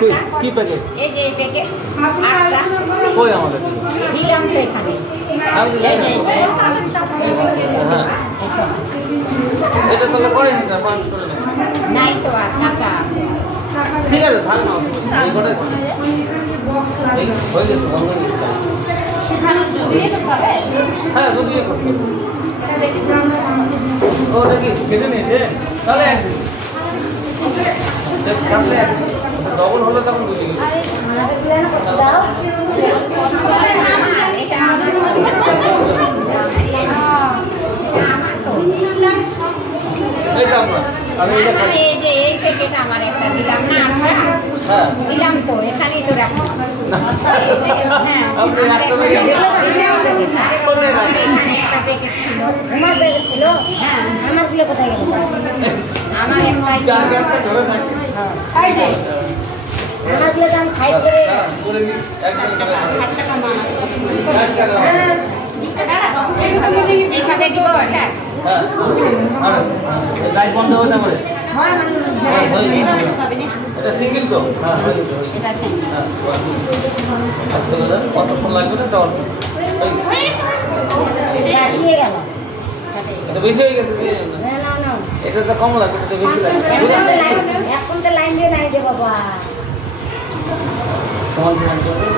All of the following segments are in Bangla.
কি প্যাকেট? এই যে এই প্যাকেট 8টা কই আমাদের দিলাম তো এখানে। হ্যাঁ এটা তাহলে করে নিতে পাঁচ করে না নাই তো আর কাঁচা আছে। ঠিক আছে থাক না এই করে এই হয়ে গেছে বন্ধ হয়ে গেছে হ্যাঁ যদি করতে ওটা কি কেটে নিয়েছে তাহলে ডবল হলে তখন বুঝি এইটা আমরা আমি এটা খাই এই যে এই প্যাকেট আমার একটা দিলাম না আমরা হ্যাঁ দিলাম তো এখানেই তো রাখো। হ্যাঁ আপনি একটা একটা প্যাকেট ছিল আমার প্যাকেট ছিল। হ্যাঁ আমারগুলো কোথায় গেল? আমার একটা চার গ্যাসটা ধরে থাকে এই যে আমারগুলো তো আমি খাই করে করে নি একদম করে 60 টাকা মানা। 60 টাকা এইভাবে দিব স্যার। হ্যাঁ আর লাইট বন্ধ হবে তারপরে হয় মানে এভাবে ঢোকাবে না। এটা সিঙ্গেল তো হ্যাঁ এটা সিঙ্গেল। হ্যাঁ কতক্ষণ লাগবে না তাহলে এটা দিয়ে গেল। এটা বেশি হয়ে গেছে না না এটা তো কম লাগবে এটা বেশি লাগবে এখন তো লাইন দিয়ে নাই রে বাবা। সমান সমান করবে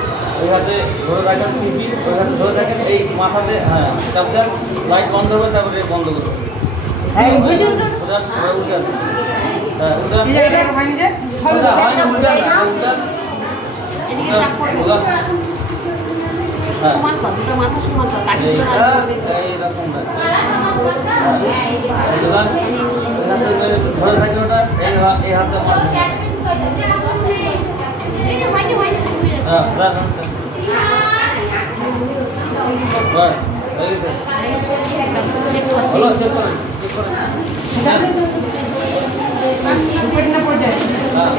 ওই হাতে ধরে রাখেন টিভি ওই হাতে ধরে রাখেন এই মাথাতে হ্যাঁ তারপরে লাইট বন্ধ হবে তারপরে বন্ধ করবে হ্যাঁ উঠে আসবে হ্যাঁ উঠে হয়নি যে হয় না উঠে এদিকে চাপ পড়বে। হ্যাঁ সমান কর দুটো মাথা সমান কর কাটি দুটো এইটা এইরকম ধরে থাকে ওটা এই হাতে হ্যাঁ হলো চেক করেন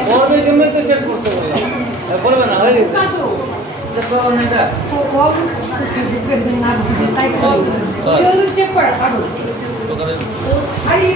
পড়বে কেমন তো চেক করতে বললাম বলবে না হয়ে গেছে চেক করো না এটা চেক করা কাগজ তো করে আরে